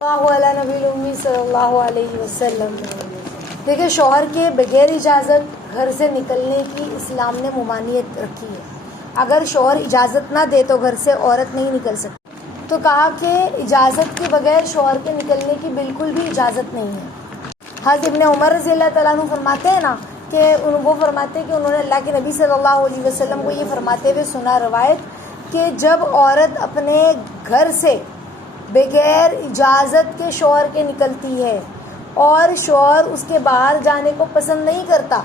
اللہ علیہ نبی المی صلی اللہ علیہ وسلم۔ دیکھیں، شوہر کے بغیر اجازت گھر سے نکلنے کی اسلام نے ممانعت رکھی ہے۔ اگر شوہر اجازت نہ دے تو گھر سے عورت نہیں نکل سکتی، تو کہا کہ اجازت کے بغیر شوہر کے نکلنے کی بالکل بھی اجازت نہیں ہے۔ حضرت ابن عمر رضی اللہ تعالیٰ عنہ فرماتے ہیں نا کہ وہ فرماتے ہیں کہ انہوں نے اللہ کے نبی صلی اللہ علیہ وسلم کو یہ فرماتے ہوئے سنا روایت کہ جب عورت اپنے گھر سے بغیر اجازت کے شوہر کے نکلتی ہے اور شوہر اس کے باہر جانے کو پسند نہیں کرتا،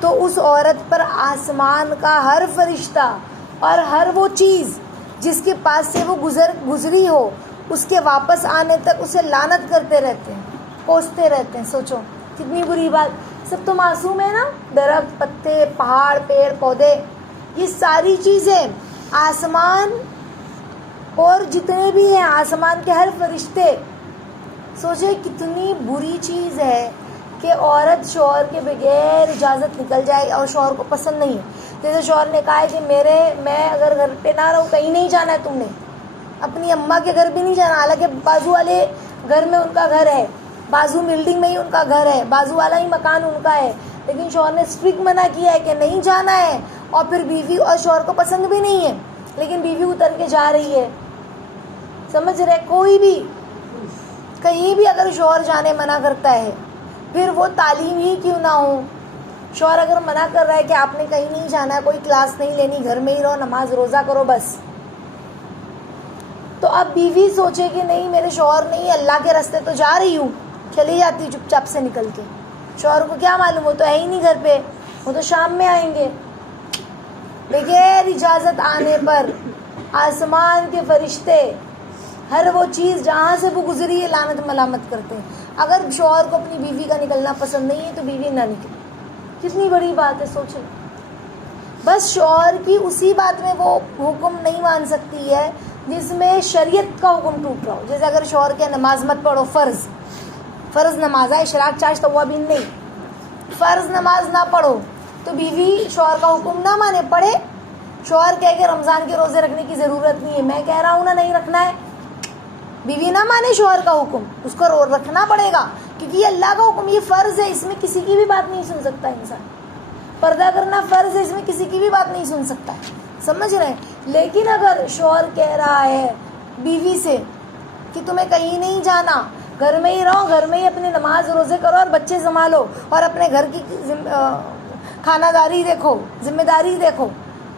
تو اس عورت پر آسمان کا ہر فرشتہ اور ہر وہ چیز جس کے پاس سے وہ گزری ہو، اس کے واپس آنے تک اسے لعنت کرتے رہتے ہیں، کوستے رہتے ہیں۔ سوچو کتنی بری بات۔ سب تو معصوم ہے نا، درخت، پتے، پہاڑ، پیڑ، پودے، یہ ساری چیزیں، آسمان اور جتنے بھی ہیں آسمان کے ہر فرشتے۔ سوچے کتنی بری چیز ہے کہ عورت شوہر کے بغیر اجازت نکل جائے اور شوہر کو پسند نہیں ہے۔ جیسے شوہر نے کہا ہے کہ میں اگر گھر پہ نہ رہوں، کہیں نہیں جانا ہے، تم نے اپنی اماں کے گھر بھی نہیں جانا، حالانکہ بازو والے گھر میں ان کا گھر ہے، بازو بلڈنگ میں ہی ان کا گھر ہے، بازو والا ہی مکان ان کا ہے، لیکن شوہر نے اسٹرکٹ منع کیا ہے کہ نہیں جانا ہے، اور پھر بیوی اور شوہر کو پسند بھی نہیں ہے، لیکن بیوی اتر کے جا رہی ہے۔ سمجھ رہے؟ کوئی بھی کہیں بھی اگر شوہر جانے منع کرتا ہے، پھر وہ تعلیم ہی کیوں نہ ہو، شوہر اگر منع کر رہا ہے کہ آپ نے کہیں نہیں جانا ہے، کوئی کلاس نہیں لینی، گھر میں ہی رہو، نماز روزہ کرو بس، تو اب بیوی سوچے کہ نہیں میرے شوہر نہیں، اللہ کے راستے تو جا رہی ہوں، چلی جاتی چپ چاپ سے نکل کے۔ شوہر کو کیا معلوم، وہ تو ہے ہی نہیں گھر پہ، وہ تو شام میں آئیں گے۔ بغیر اجازت آنے پر آسمان کے فرشتے ہر وہ چیز جہاں سے وہ گزری ہے لعنت ملامت کرتے ہیں۔ اگر شوہر کو اپنی بیوی کا نکلنا پسند نہیں ہے تو بیوی نہ نکلے۔ کتنی بڑی بات ہے، سوچیں۔ بس شوہر کی اسی بات میں وہ حکم نہیں مان سکتی ہے جس میں شریعت کا حکم ٹوٹ رہا ہو۔ جیسے اگر شوہر کے نماز مت پڑھو، فرض نماز ہے، اشراق، چاش، توابین نہیں، فرض نماز نہ پڑھو، تو بیوی شوہر کا حکم نہ مانے، پڑھے۔ شوہر کہے کہ رمضان کے روزے رکھنے کی ضرورت نہیں ہے، میں کہہ رہا ہوں نا نہیں رکھنا ہے، بیوی نہ مانے شوہر کا حکم، اس کو رکھنا پڑے گا، کیونکہ یہ اللہ کا حکم، یہ فرض ہے، اس میں کسی کی بھی بات نہیں سن سکتا انسان۔ پردہ کرنا فرض ہے، اس میں کسی کی بھی بات نہیں سن سکتا، سمجھ رہے ہیں؟ لیکن اگر شوہر کہہ رہا ہے بیوی سے کہ تمہیں کہیں نہیں جانا، گھر میں ہی رہو، گھر میں ہی اپنے نماز روزے کرو اور بچے سنبھالو اور اپنے گھر کی کھانا داری دیکھو، ذمہ داری دیکھو،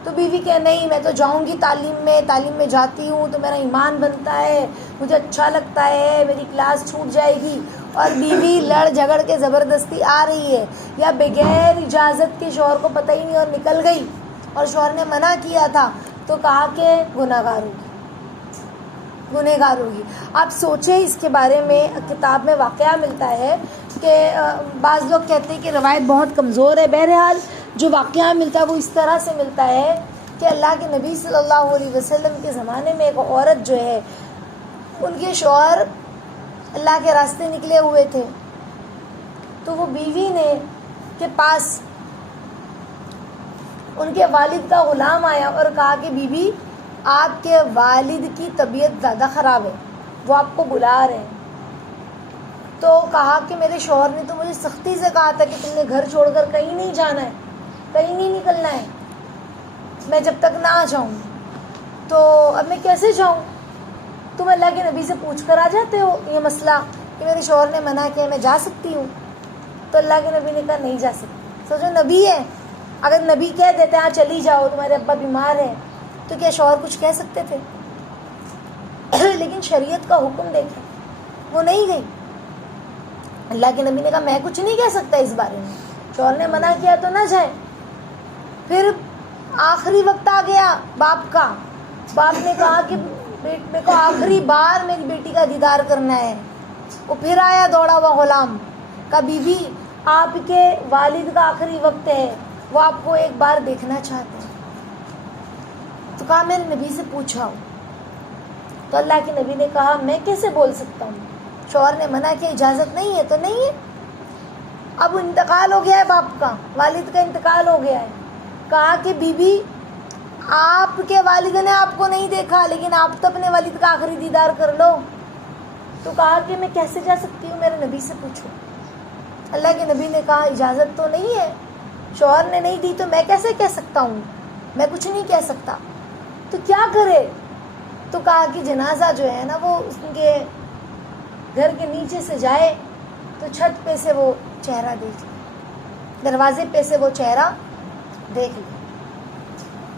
تو بیوی کہ نہیں میں تو جاؤں گی تعلیم میں جاتی ہوں تو میرا ایمان بنتا ہے، مجھے اچھا لگتا ہے، میری کلاس چھوٹ جائے گی، اور بیوی لڑ جھگڑ کے زبردستی آ رہی ہے، یا بغیر اجازت کے شوہر کو پتہ ہی نہیں اور نکل گئی اور شوہر نے منع کیا تھا، تو کہا کہ گنہگار ہوگی۔ آپ سوچیں، اس کے بارے میں کتاب میں واقعہ ملتا ہے کہ بعض لوگ کہتے ہیں کہ روایت بہت کمزور ہے، بہرحال جو واقعہ ملتا ہے وہ اس طرح سے ملتا ہے کہ اللہ کے نبی صلی اللہ علیہ وسلم کے زمانے میں ایک عورت جو ہے، ان کے شوہر اللہ کے راستے نکلے ہوئے تھے، تو وہ بیوی نے کے پاس ان کے والد کا غلام آیا اور کہا کہ بی بی آپ کے والد کی طبیعت زیادہ خراب ہے، وہ آپ کو بلا رہے ہیں۔ تو کہا کہ میرے شوہر نے تو مجھے سختی سے کہا تھا کہ تم نے گھر چھوڑ کر کہیں نہیں جانا ہے، کہیں نہیں نکلنا ہے، میں جب تک نہ آ جاؤں، تو اب میں کیسے جاؤں؟ تم اللہ کے نبی سے پوچھ کر آ جاتے ہو یہ مسئلہ کہ میرے شوہر نے منع کیا، میں جا سکتی ہوں؟ تو اللہ کے نبی نے کہا نہیں جا سکتی۔ سوچو نبی ہے، اگر نبی کہہ دیتے ہاں چلی جاؤ، تمہارے ابا بیمار ہیں، تو کیا شوہر کچھ کہہ سکتے تھے؟ لیکن شریعت کا حکم دیکھیں، وہ نہیں گئی۔ اللہ کے نبی نے کہا میں کچھ نہیں کہہ سکتا اس بارے میں، شوہر نے منع کیا تو نہ جائے۔ پھر آخری وقت آ گیا باپ کا، باپ نے کہا کہ میرے کو آخری بار میری بیٹی کا دیدار کرنا ہے۔ وہ پھر آیا دوڑا ہوا غلام، کہا بی بی آپ کے والد کا آخری وقت ہے، وہ آپ کو ایک بار دیکھنا چاہتے ہیں۔ تو کہا میں نے نبی سے پوچھا ہوں، تو اللہ کے نبی نے کہا میں کیسے بول سکتا ہوں، شوہر نے منع کیا، اجازت نہیں ہے تو نہیں ہے۔ اب انتقال ہو گیا ہے باپ کا، والد کا انتقال ہو گیا ہے۔ کہا کہ بی بی آپ کے والد نے آپ کو نہیں دیکھا، لیکن آپ تو اپنے والد کا آخری دیدار کر لو۔ تو کہا کہ میں کیسے جا سکتی ہوں، میرے نبی سے پوچھو۔ اللہ کے نبی نے کہا اجازت تو نہیں ہے، شوہر نے نہیں دی تو میں کیسے کہہ سکتا ہوں، میں کچھ نہیں کہہ سکتا، تو کیا کرے؟ تو کہا کہ جنازہ جو ہے نا وہ اس کے گھر کے نیچے سے جائے تو چھت پہ سے وہ چہرہ دیکھ لے، دروازے پہ سے وہ چہرہ دیکھ لے۔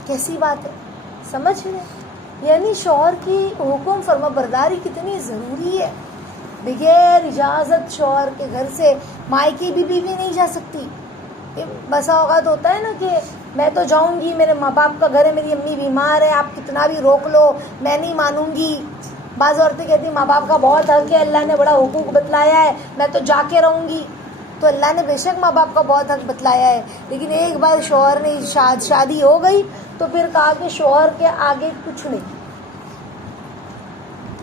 کیسی بات ہے، سمجھ رہے؟ یعنی شوہر کی حکم فرما برداری کتنی ضروری ہے۔ بغیر اجازت شوہر کے گھر سے مائکے بھی بیوی نہیں جا سکتی۔ بسا اوقات ہوتا ہے نا کہ میں تو جاؤں گی، میرے ماں باپ کا گھر ہے، میری امی بیمار ہے، آپ کتنا بھی روک لو میں نہیں مانوں گی۔ بعض عورتیں کہتی ہیں ماں باپ کا بہت حق ہے، اللہ نے بڑا حقوق بتلایا ہے، میں تو جا کے رہوں گی۔ تو اللہ نے بے شک ماں باپ کا بہت حق بتلایا ہے، لیکن ایک بار شوہر نے شادی ہو گئی تو پھر کہا کہ شوہر کے آگے کچھ نہیں،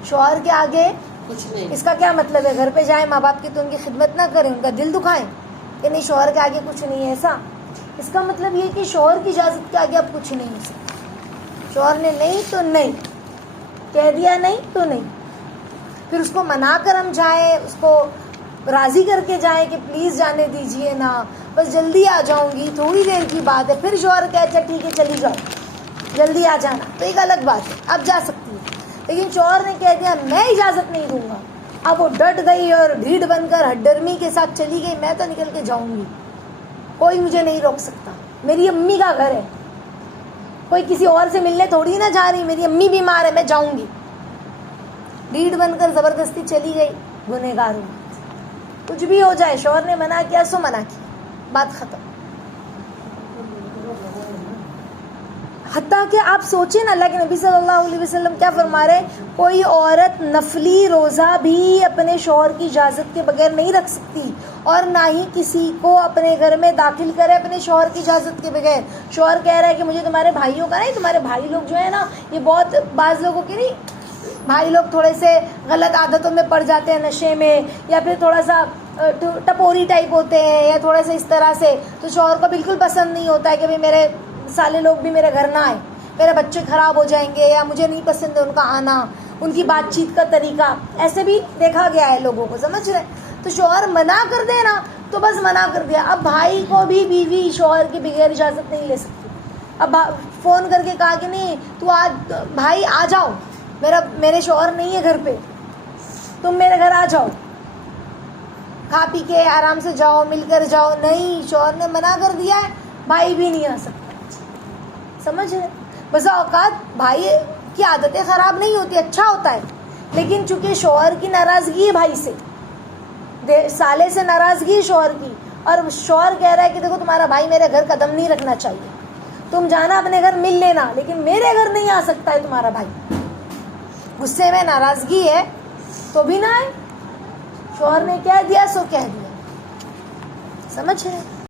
شوہر کے آگے کچھ نہیں۔ اس کا کیا مطلب ہے؟ گھر پہ جائیں ماں باپ کی تو ان کی خدمت نہ کریں، ان کا دل دکھائیں کہ نہیں شوہر کے آگے کچھ نہیں ہے، ایسا؟ اس کا مطلب یہ کہ شوہر کی اجازت کے آگے اب کچھ نہیں ہو سکتا۔ شوہر نے نہیں تو نہیں کہہ دیا، نہیں تو نہیں، پھر اس کو منا کر ہم جائیں، اس کو راضی کر کے جائیں کہ پلیز جانے دیجئے نا، بس جلدی آ جاؤں گی، تھوڑی دیر کی بات ہے، پھر شوہر کہے اچھا ٹھیک ہے چلی جاؤ، جلدی آ جانا، تو ایک الگ بات ہے، اب جا سکتی ہے۔ لیکن شوہر نے کہہ دیا میں اجازت نہیں دوں گا، اب وہ ڈٹ گئی اور ڈھیڑ بن کر ہڈرمی کے ساتھ چلی گئی، میں تو نکل کے جاؤں گی، کوئی مجھے نہیں روک سکتا، میری امی کا گھر ہے، کوئی کسی اور سے ملنے تھوڑی نہ جا رہی، میری امی بیمار ہے، میں جاؤں گی، ڈھیڑ بن کر زبردستی چلی گئی، گنہگار ہوئی۔ کچھ بھی ہو جائے، شوہر نے منع کیا سو منع کیا، بات ختم۔ حتیٰ کہ آپ سوچیں نا، اللہ کے نبی صلی اللہ علیہ وسلم کیا فرما رہے، کوئی عورت نفلی روزہ بھی اپنے شوہر کی اجازت کے بغیر نہیں رکھ سکتی، اور نہ ہی کسی کو اپنے گھر میں داخل کرے اپنے شوہر کی اجازت کے بغیر۔ شوہر کہہ رہا ہے کہ مجھے تمہارے بھائیوں کا نہیں، تمہارے بھائی لوگ جو ہے نا یہ بہت، بعض لوگوں کی نہیں، بھائی لوگ تھوڑے سے غلط عادتوں میں پڑ جاتے ہیں، نشے میں، یا پھر تھوڑا سا ٹپوری ٹائپ ہوتے ہیں، یا تھوڑا سا اس طرح سے، تو شوہر کو بالکل پسند نہیں ہوتا ہے کہ میرے سالے لوگ بھی میرے گھر نہ آئیں، میرے بچے خراب ہو جائیں گے، یا مجھے نہیں پسند ہے ان کا آنا، ان کی بات چیت کا طریقہ، ایسے بھی دیکھا گیا ہے لوگوں کو، سمجھ رہے؟ تو شوہر منع کر دے نا تو بس منع کر دیا۔ اب بھائی کو بھی بیوی شوہر کے بغیر اجازت نہیں لے سکتی۔ اب فون کر کے کہا کہ نہیں تو آج بھائی آ جاؤ، میرے شوہر نہیں ہے گھر پہ، تم میرے گھر آ جاؤ، کھا پی کے آرام سے جاؤ، مل کر جاؤ، نہیں، شوہر نے منع کر دیا ہے، بھائی بھی نہیں آ سکتا، سمجھ رہے؟ بسا اوقات بھائی کی عادتیں خراب نہیں ہوتی، اچھا ہوتا ہے، لیکن چونکہ شوہر کی ناراضگی ہے بھائی سے، سالے سے ناراضگی ہے شوہر کی، اور شوہر کہہ رہا ہے کہ دیکھو تمہارا بھائی میرے گھر قدم نہیں رکھنا چاہیے، تم جانا اپنے گھر مل لینا، لیکن میرے گھر نہیں آ سکتا ہے تمہارا بھائی، غصے میں ناراضگی ہے تو بھی نہ آئے، شوہر نے کہہ دیا سو کہہ دیا، سمجھ رہے؟